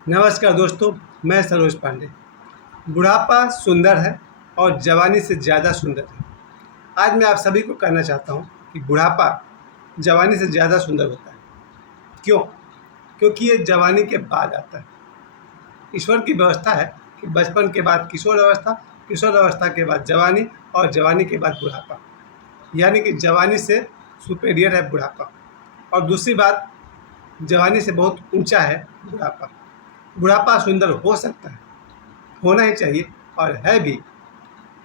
नमस्कार दोस्तों, मैं सरोज पांडे। बुढ़ापा सुंदर है और जवानी से ज़्यादा सुंदर है। आज मैं आप सभी को कहना चाहता हूँ कि बुढ़ापा जवानी से ज़्यादा सुंदर होता है। क्यों? क्योंकि ये जवानी के बाद आता है। ईश्वर की व्यवस्था है कि बचपन के बाद किशोर अवस्था, किशोर अवस्था के बाद जवानी और जवानी के बाद बुढ़ापा। यानी कि जवानी से सुपेरियर है बुढ़ापा। और दूसरी बात, जवानी से बहुत ऊंचा है बुढ़ापा। बुढ़ापा सुंदर हो सकता है, होना ही चाहिए और है भी,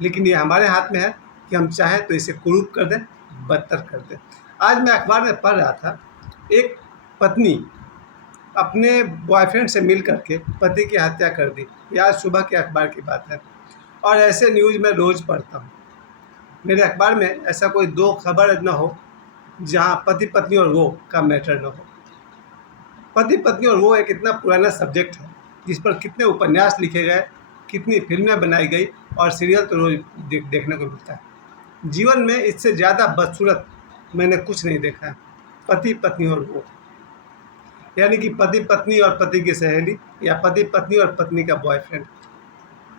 लेकिन ये हमारे हाथ में है कि हम चाहें तो इसे कुरूप कर दें, बदतर कर दें। आज मैं अखबार में पढ़ रहा था, एक पत्नी अपने बॉयफ्रेंड से मिल करके पति की हत्या कर दी। ये आज सुबह के अखबार की बात है और ऐसे न्यूज़ मैं रोज़ पढ़ता हूँ। मेरे अखबार में ऐसा कोई दो खबर न हो जहाँ पति पत्नी और वो का मैटर न हो। पति पत्नी और वो एक इतना पुराना सब्जेक्ट है जिस पर कितने उपन्यास लिखे गए, कितनी फिल्में बनाई गई और सीरियल तो रोज देखने को मिलता है। जीवन में इससे ज़्यादा बदसूरत मैंने कुछ नहीं देखा है। पति पत्नी और वो, यानी कि पति पत्नी और पति की सहेली या पति पत्नी और पत्नी का बॉयफ्रेंड।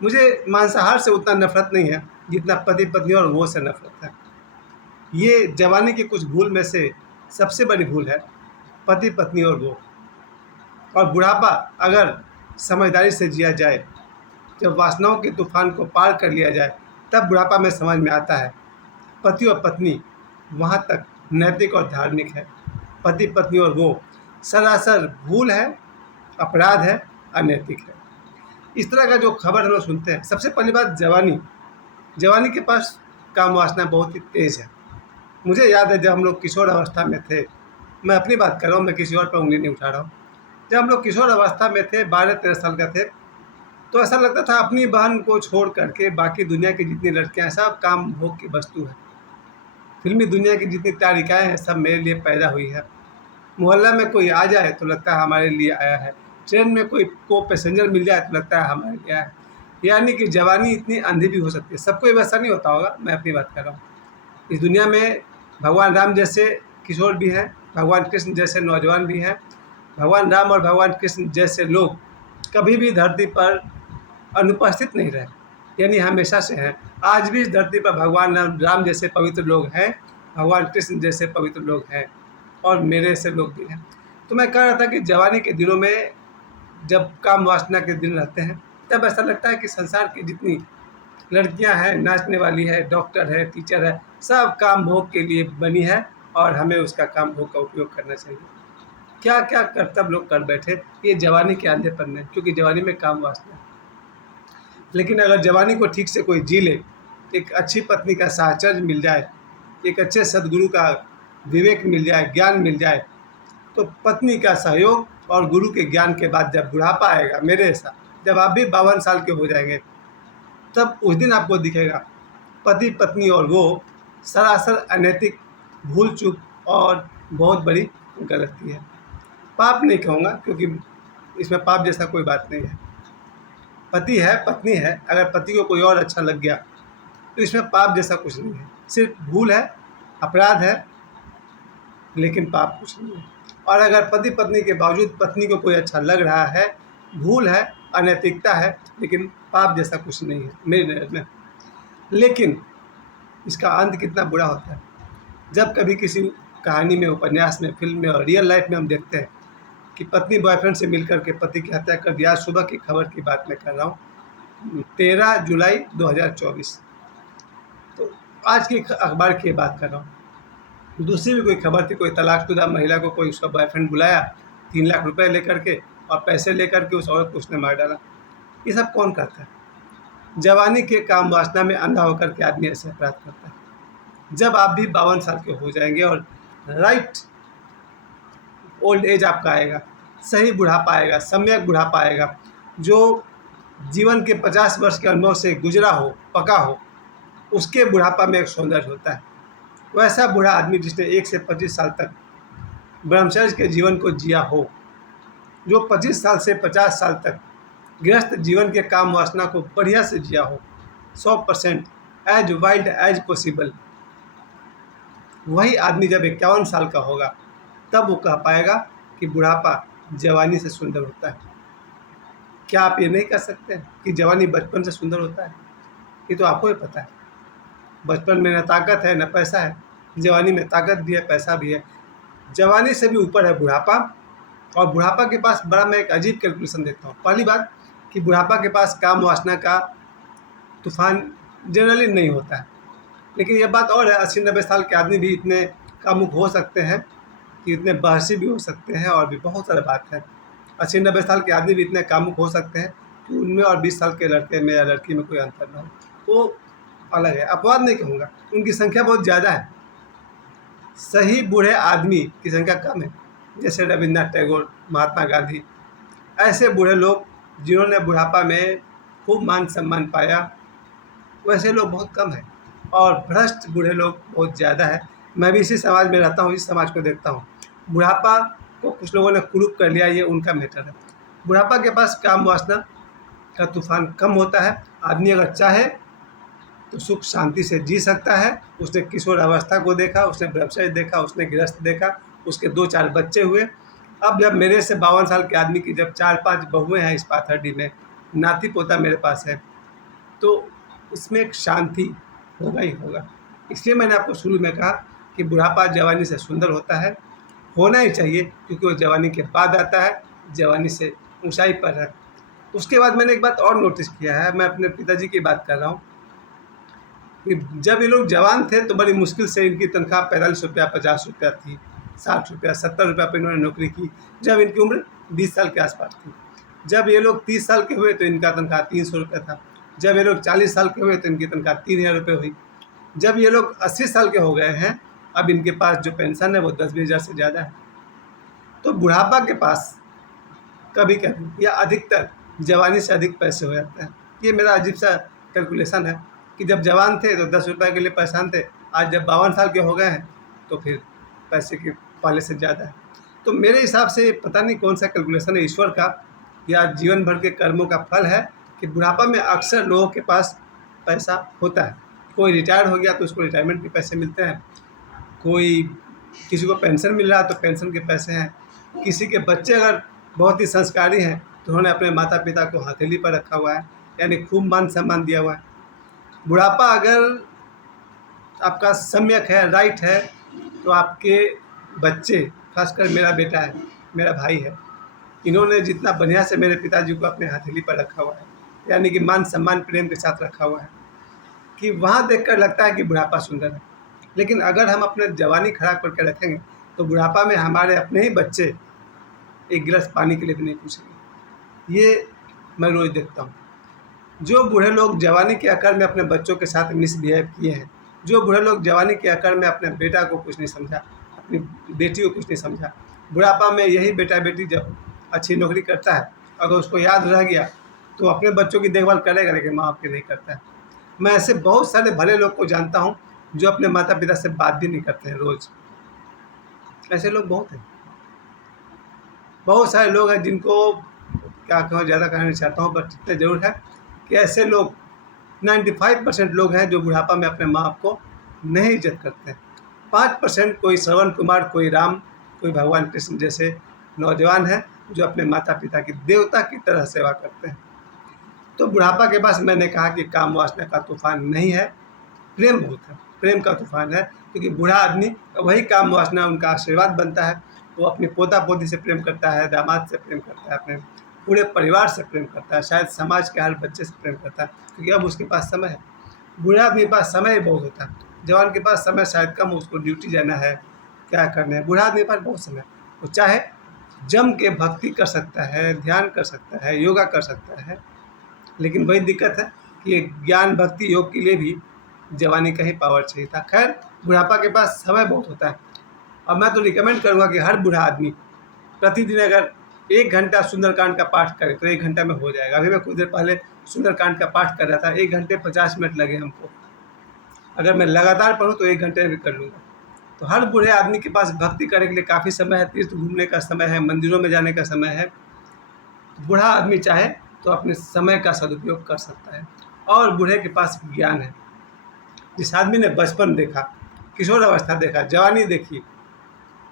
मुझे मांसाहार से उतना नफरत नहीं है जितना पति पत्नी और वो से नफरत है। ये जवानी की कुछ भूल में से सबसे बड़ी भूल है, पति पत्नी और वो। और बुढ़ापा अगर समझदारी से जिया जाए, जब वासनाओं के तूफान को पार कर लिया जाए, तब बुढ़ापा में समझ में आता है पति और पत्नी वहाँ तक नैतिक और धार्मिक है। पति पत्नी और वो सरासर भूल है, अपराध है, अनैतिक है। इस तरह का जो खबर हम लोग सुनते हैं, सबसे पहली बात जवानी, जवानी के पास काम वासना बहुत ही तेज़ है। मुझे याद है जब हम लोग किशोर अवस्था में थे, मैं अपनी बात कर रहा हूँ, मैं किसी और पर उंगली नहीं उठा रहा हूँ। जब हम लोग किशोर अवस्था में थे, 12-13 साल का थे, तो ऐसा लगता था अपनी बहन को छोड़ करके बाकी दुनिया की जितनी लड़कियां हैं सब काम भोग की वस्तु है। फिल्मी दुनिया की जितनी तारिकाएं हैं सब मेरे लिए पैदा हुई है। मोहल्ला में कोई आ जाए तो लगता है हमारे लिए आया है। ट्रेन में कोई को पैसेंजर मिल जाए तो लगता है हमारे लिए आया है। यानी कि जवानी इतनी अंधी भी हो सकती है। सबको वैसा नहीं होता होगा, मैं अपनी बात कर रहा हूँ। इस दुनिया में भगवान राम जैसे किशोर भी हैं, भगवान कृष्ण जैसे नौजवान भी हैं। भगवान राम और भगवान कृष्ण जैसे लोग कभी भी धरती पर अनुपस्थित नहीं रहे, यानी हमेशा से हैं। आज भी इस धरती पर भगवान राम जैसे पवित्र लोग हैं, भगवान कृष्ण जैसे पवित्र लोग हैं और मेरे से लोग भी हैं। तो मैं कह रहा था कि जवानी के दिनों में जब काम वासना के दिन रहते हैं, तब ऐसा लगता है कि संसार की जितनी लड़कियां हैं, नाचने वाली है, डॉक्टर है, टीचर है, सब काम भोग के लिए बनी है और हमें उसका काम भोग का उपयोग करना चाहिए। क्या क्या कर्तव्य लोग कर बैठे, ये जवानी के अंधेपन में, क्योंकि जवानी में काम वासना है। लेकिन अगर जवानी को ठीक से कोई जी ले, एक अच्छी पत्नी का साहचर्य मिल जाए, एक अच्छे सद्गुरु का विवेक मिल जाए, ज्ञान मिल जाए, तो पत्नी का सहयोग और गुरु के ज्ञान के बाद जब बुढ़ापा आएगा, मेरे ऐसा जब आप भी 52 साल के हो जाएंगे, तब उस दिन आपको दिखेगा पति पत्नी और वो सरासर अनैतिक, भूल चूक और बहुत बड़ी गलती है। पाप नहीं कहूँगा क्योंकि इसमें पाप जैसा कोई बात नहीं है। पति है, पत्नी है, अगर पति को कोई और अच्छा लग गया तो इसमें पाप जैसा कुछ नहीं है। सिर्फ भूल है, अपराध है, लेकिन पाप कुछ नहीं है। और अगर पति पत्नी के बावजूद पत्नी को कोई अच्छा लग रहा है, भूल है, अनैतिकता है, लेकिन पाप जैसा कुछ नहीं है मेरी नज़र में। लेकिन इसका अंत कितना बुरा होता है जब कभी किसी कहानी में, उपन्यास में, फिल्म में और रियल लाइफ में हम देखते हैं कि पत्नी बॉयफ्रेंड से मिलकर के पति की हत्या कर दिया। आज सुबह की खबर की बात मैं कर रहा हूँ, 13 जुलाई 2024। तो आज की अखबार की बात कर रहा हूँ। दूसरी भी कोई खबर थी, कोई तलाकशुदा महिला को कोई उसका बॉयफ्रेंड बुलाया 3 लाख रुपए लेकर के और पैसे लेकर के उस औरत को उसने मार डाला। ये सब कौन करता है? जवानी के काम वासना में अंधा होकर के आदमी ऐसे अपराध करता है। जब आप भी 52 साल के हो जाएंगे और राइट ओल्ड एज आपका आएगा, सही बुढ़ापा आएगा, सम्यक बुढ़ापा आएगा, जो जीवन के 50 वर्ष के अनुभव से गुजरा हो, पका हो, उसके बुढ़ापा में एक सौंदर्य होता है। वैसा बूढ़ा आदमी जिसने 1 से 25 साल तक ब्रह्मचर्य के जीवन को जिया हो, जो 25 साल से 50 साल तक गृहस्थ जीवन के काम वासना को बढ़िया से जिया हो, 100% एज वाइल्ड एज पॉसिबल, वही आदमी जब 51 साल का होगा तब वो कह पाएगा कि बुढ़ापा जवानी से सुंदर होता है। क्या आप ये नहीं कह सकते हैं कि जवानी बचपन से सुंदर होता है? ये तो आपको ही पता है। बचपन में न ताकत है न पैसा है, जवानी में ताकत भी है, पैसा भी है। जवानी से भी ऊपर है बुढ़ापा, और बुढ़ापा के पास बड़ा मैं एक अजीब कैलकुलेशन देखता हूँ। पहली बात कि बुढ़ापा के पास काम वासना का तूफान जनरली नहीं होता है। लेकिन ये बात और है, 80-90 साल के आदमी भी इतने कामुक हो सकते हैं कि इतने बहसी भी हो सकते हैं, और भी बहुत सारी बात है। 80-90 साल के आदमी भी इतने कामुक हो सकते हैं कि उनमें और 20 साल के लड़के में या लड़की में कोई अंतर ना हो। वो अलग है, अपवाद नहीं कहूँगा, उनकी संख्या बहुत ज़्यादा है। सही बूढ़े आदमी की संख्या कम है, जैसे रविन्द्रनाथ टैगोर, महात्मा गांधी, ऐसे बूढ़े लोग जिन्होंने बुढ़ापा में खूब मान सम्मान पाया, वैसे लोग बहुत कम हैं। और भ्रष्ट बूढ़े लोग बहुत ज़्यादा है। मैं भी इसी समाज में रहता हूँ, इस समाज को देखता हूँ। बुढ़ापा को कुछ लोगों ने कुरूप कर लिया, ये उनका मैटर है। बुढ़ापा के पास काम वासना का तूफान कम होता है। आदमी अगर चाहे तो सुख शांति से जी सकता है। उसने किशोर अवस्था को देखा, उसने ब्रह्मचर्य देखा, उसने गृहस्थ देखा, उसके 2-4 बच्चे हुए। अब जब मेरे से 52 साल के आदमी की जब 4-5 बहुएँ हैं इस पाथर्डी में, नाती पोता मेरे पास है, तो उसमें एक शांति होगा ही होगा। इसलिए मैंने आपको शुरू में कहा कि बुढ़ापा जवानी से सुंदर होता है, होना ही चाहिए, क्योंकि वो जवानी के बाद आता है, जवानी से ऊंचाई पर है। उसके बाद मैंने एक बात और नोटिस किया है, मैं अपने पिताजी की बात कर रहा हूँ कि जब ये लोग जवान थे तो बड़ी मुश्किल से इनकी तनख्वाह 45 रुपया, 50 रुपया थी, 60 रुपया, 70 रुपया पर इन्होंने नौकरी की, जब इनकी उम्र 20 साल के आसपास थी। जब ये लोग 30 साल के हुए तो इनका तनख्वाह 300 रुपया था। जब ये लोग 40 साल के हुए तो इनकी तनख्वाह 3000 रुपये हुई। जब ये लोग 80 साल के हो गए हैं, अब इनके पास जो पेंशन है वो 10-20 हज़ार से ज़्यादा है। तो बुढ़ापा के पास कभी कभी या अधिकतर जवानी से अधिक पैसे हो जाते हैं। ये मेरा अजीब सा कैलकुलेशन है कि जब जवान थे तो 10 रुपये के लिए परेशान थे, आज जब 52 साल के हो गए हैं तो फिर पैसे के पहले से ज़्यादा है। तो मेरे हिसाब से पता नहीं कौन सा कैलकुलेशन है ईश्वर का या जीवन भर के कर्मों का फल है कि बुढ़ापा में अक्सर लोगों के पास पैसा होता है। कोई रिटायर हो गया तो उसको रिटायरमेंट के पैसे मिलते हैं, कोई किसी को पेंशन मिल रहा है तो पेंशन के पैसे हैं, किसी के बच्चे अगर बहुत ही संस्कारी हैं तो उन्होंने अपने माता पिता को हथेली पर रखा हुआ है, यानी खूब मान सम्मान दिया हुआ है। बुढ़ापा अगर आपका सम्यक है, राइट है, तो आपके बच्चे, खासकर मेरा बेटा है, मेरा भाई है, इन्होंने जितना बढ़िया से मेरे पिताजी को अपने हथेली पर रखा हुआ है, यानी कि मान सम्मान प्रेम के साथ रखा हुआ है, कि वहाँ देखकर लगता है कि बुढ़ापा सुंदर है। लेकिन अगर हम अपने जवानी खराब करके रखेंगे तो बुढ़ापा में हमारे अपने ही बच्चे एक गिलास पानी के लिए भी नहीं पूछेंगे। ये मैं रोज़ देखता हूँ। जो बूढ़े लोग जवानी के आकर में अपने बच्चों के साथ मिसबिहेव किए हैं, जो बूढ़े लोग जवानी के आकर में अपने बेटा को कुछ नहीं समझा, अपनी बेटी को कुछ नहीं समझा, बुढ़ापा में यही बेटा बेटी जब अच्छी नौकरी करता है, अगर उसको याद रह गया तो अपने बच्चों की देखभाल करेगा, लेकिन माँ बाप की नहीं करता है। मैं ऐसे बहुत सारे भले लोग को जानता हूँ जो अपने माता पिता से बात भी नहीं करते हैं रोज़। ऐसे लोग बहुत हैं। बहुत सारे लोग हैं जिनको क्या कहूँ, ज़्यादा कहना नहीं चाहता हूँ, बट इतने ज़रूर है कि ऐसे लोग 95% लोग हैं जो बुढ़ापा में अपने माँ बाप को नहीं इज्जत करते हैं। 5% कोई श्रवण कुमार, कोई राम, कोई भगवान कृष्ण जैसे नौजवान हैं जो अपने माता पिता की देवता की तरह सेवा करते हैं। तो बुढ़ापा के पास मैंने कहा कि काम वासना का तूफान नहीं है, प्रेम बहुत है, प्रेम का तूफान है। क्योंकि बूढ़ा आदमी वही काम वासना उनका आशीर्वाद बनता है। वो अपनी पोता पोती से प्रेम करता है, दामाद से प्रेम करता है, अपने पूरे परिवार से प्रेम करता है, शायद समाज के हर बच्चे से प्रेम करता है, क्योंकि अब उसके पास समय है। बूढ़ा आदमी के पास समय बहुत होता है, जवान के पास समय शायद कम, उसको ड्यूटी जाना है, क्या करना है। बूढ़ा आदमी के पास बहुत समय, वो चाहे जम के भक्ति कर सकता है, ध्यान कर सकता है, योगा कर सकता है, लेकिन वही दिक्कत है कि ये ज्ञान भक्ति योग के लिए भी जवानी का ही पावर चाहिए था। खैर, बुढ़ापा के पास समय बहुत होता है। और मैं तो रिकमेंड करूँगा कि हर बूढ़ा आदमी प्रतिदिन अगर 1 घंटा सुंदरकांड का पाठ करे तो 1 घंटा में हो जाएगा। अभी मैं कुछ देर पहले सुंदरकांड का पाठ कर रहा था, 1 घंटे 50 मिनट लगे हमको। अगर मैं लगातार पढूँ तो 1 घंटे में भी कर लूँगा। तो हर बूढ़े आदमी के पास भक्ति करने के लिए काफ़ी समय है, तीर्थ घूमने का समय है, मंदिरों में जाने का समय है। बूढ़ा आदमी चाहे तो अपने समय का सदुपयोग कर सकता है। और बूढ़े के पास ज्ञान है। जिस आदमी ने बचपन देखा, किशोर अवस्था देखा, जवानी देखी,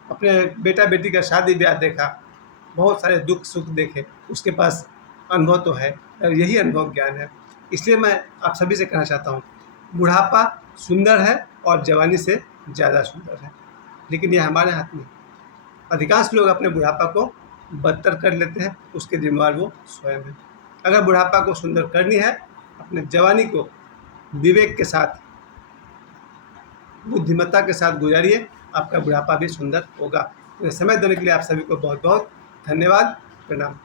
अपने बेटा बेटी का शादी ब्याह देखा, बहुत सारे दुख सुख देखे, उसके पास अनुभव तो है और यही अनुभव ज्ञान है। इसलिए मैं आप सभी से कहना चाहता हूँ, बुढ़ापा सुंदर है और जवानी से ज़्यादा सुंदर है, लेकिन ये हमारे हाथ में है। अधिकांश लोग अपने बुढ़ापा को बदतर कर लेते हैं, उसके जिम्मेवार वो स्वयं हैं। अगर बुढ़ापा को सुंदर करनी है, अपने जवानी को विवेक के साथ, बुद्धिमत्ता के साथ गुजारिए, आपका बुढ़ापा भी सुंदर होगा। तो समय देने के लिए आप सभी को बहुत बहुत धन्यवाद। प्रणाम।